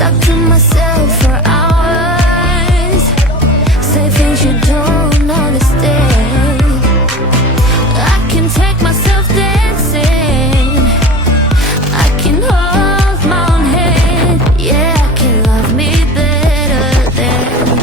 Talk to myself for hours, say things you don't understand. I can take myself dancing, I can hold my own hand. Yeah, I can love me better than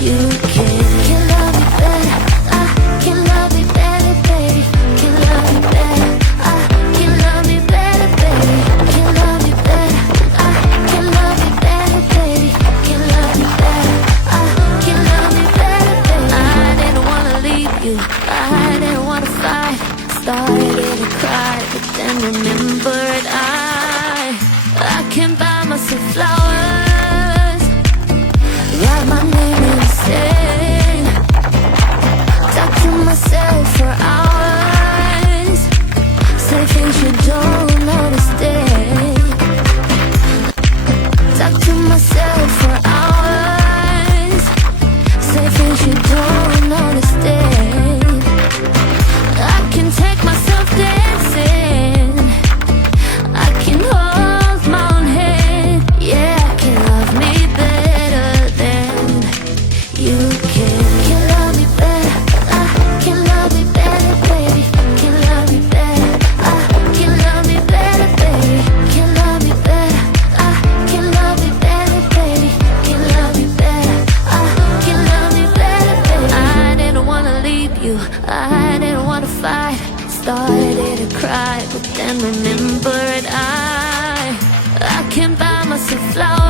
you can. Can love me better, I can love me better, baby. Can love me better, I can love me better, baby. Can love me better, I can love me better, baby. Can love me better, I can love me better, baby. I didn't wanna leave you, I didn't wanna fight. Started to cry, but then remembered I can buy myself flowers, write my name in the sand. Talk to myself for hours, say things you don't understand. Talk to myself for hours, say things you don't understand. I can take myself dancing, I can hold my own hand. Yeah, I can love me better than you can. Can love me better, I can love me better, baby. Can love me better, I can love me better, baby. Can love me better, I can love me better, baby. Can love me better, I can love me better, baby. I didn't wanna leave you, I didn't wanna fight. Started to cry, but then remembered I can buy myself flowers.